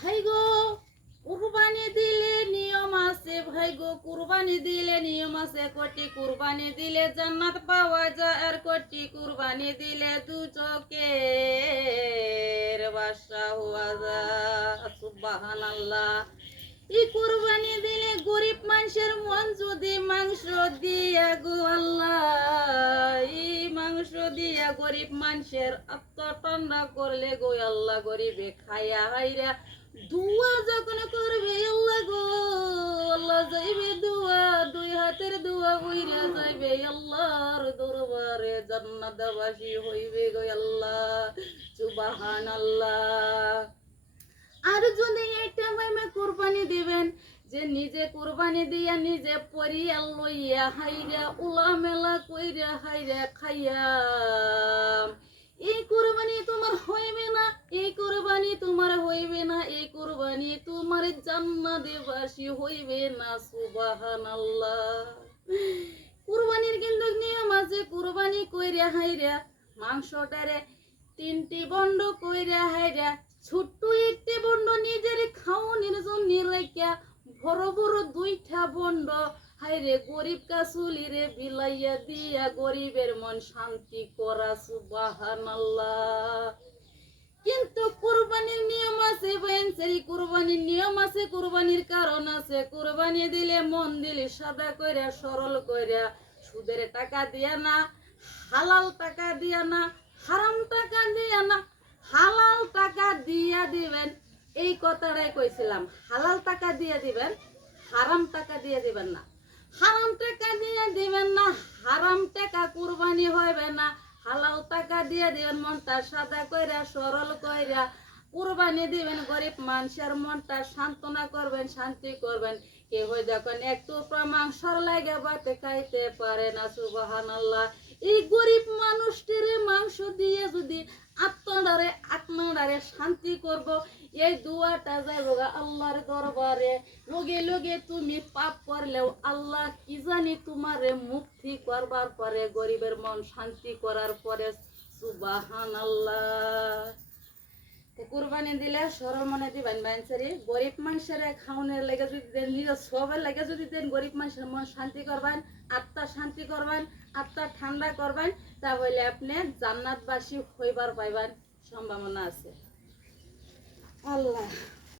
ভাই গো কুরবানি দিলে নিয়ম আছে, ভাই গো কুরবানি দিলে নিয়ম আছে, কোটি কুরবানি দিলে জান্নাত পাওয়া যায়, আর কোটি কুরবানি দিলে দু চোখের বাসা হওয়া যায়। সুবহানাল্লাহ। এই কুরবানি দিলে গরিব মানুষের মন যদি মাংস দিয়া গো আল্লাহ, এই মাংস দিয়া গরিব মানুষের আত্মা ঠান্ডা করলে গো আল্লাহ, গরিবে খাইয়া হাইরা দুয়া যখন করবে আল্লাহ গো, আল্লাহ যাইবে দুয়া, দুই হাতের দুয়া উইরা যাইবে আল্লাহর দরবারে, জান্নাতবাসী হইবে গো আল্লাহ। সুবহানাল্লাহ। আর যদি এটা ভাইমে কুরবানি দিবেন যে নিজে কুরবানি দিয়া নিজে পরিয়াল লইয়া হাইরা উলা মেলা কইরা হাইরা খাইয়া, এই কুরবানি তোমার হইবে না, এই কুরবানি তোমার হইবে না, এই কুরবানি তোমার জান্নাতবাসী হইবে না। সুবহানাল্লাহ। কুরবানির কিন্তু নিয়ম আছে। কুরবানি কইরা হাইরা মাংসটারে তিনটি বন্ড কইরা হাইরা ছোট্ট একটি বন্ড নিজের খাওয়ানোর জন্য রাখিয়া বড় বড় দুইটা বন্ড হাইরে গরিব কাসুলিরে বিলাইয়া দিয়া গরিবের মন শান্তি করা। সুবহানাল্লাহ। কিন্তু কুরবানির নিয়ম আছে বেঞ্চেরি, কুরবানির নিয়ম আছে, কুরবানির কারণ আছে। কুরবানি দিলে মন দিলে সাদা কইরা সরল কইরা, সুদের টাকা দিয়া না, হালাল টাকা দিয়া না, হারাম টাকা দিয়া না, হালাল টাকা দিয়া দিবেন। এই কথাটাই কইছিলাম, হালাল টাকা দিয়ে দিবেন, হারাম টাকা দিয়ে দিবেন না। হারাম টাকা দিয়ে দিবেন না, হারাম টাকা কুরবানি হইবে না। হালাল টাকা দিয়ে দিবেন, মনটা সাদা কইরা সরল কইরা কুরবানি দিবেন। গরিব মানুষের মনটা সান্ত্বনা করবেন, শান্তি করবেন। কেহ যখন একটু মাংসর লাগে বাতে খাইতে পারে না। সুবহানাল্লাহ। এই গরিব মানুষটিরে মাংস দিয়ে যদি আপনারে শান্তি করব, এই দুয়াটা যাইব আল্লাহর দরবারে। লগে লগে তুমি পাপ করলেও আল্লাহ কি জানি তোমারে মুক্তি করবার পরে, গরিবের মন শান্তি করার পরে। সুবহানাল্লাহ। কুরবানি দিলে সরল মনে দিবেন বাইনসারি, গরিব মানুষের খাওয়ানোর লেগে যদি দেন, নিজের সবের লেগে যদি দেন, গরিব মানুষের মন শান্তি করবেন, আত্মা শান্তি করবেন, আত্মা ঠান্ডা করবেন, তাহলে আপনি জান্নাতবাসী হইবার পাইবার সম্ভাবনা আছে। আল্লাহ।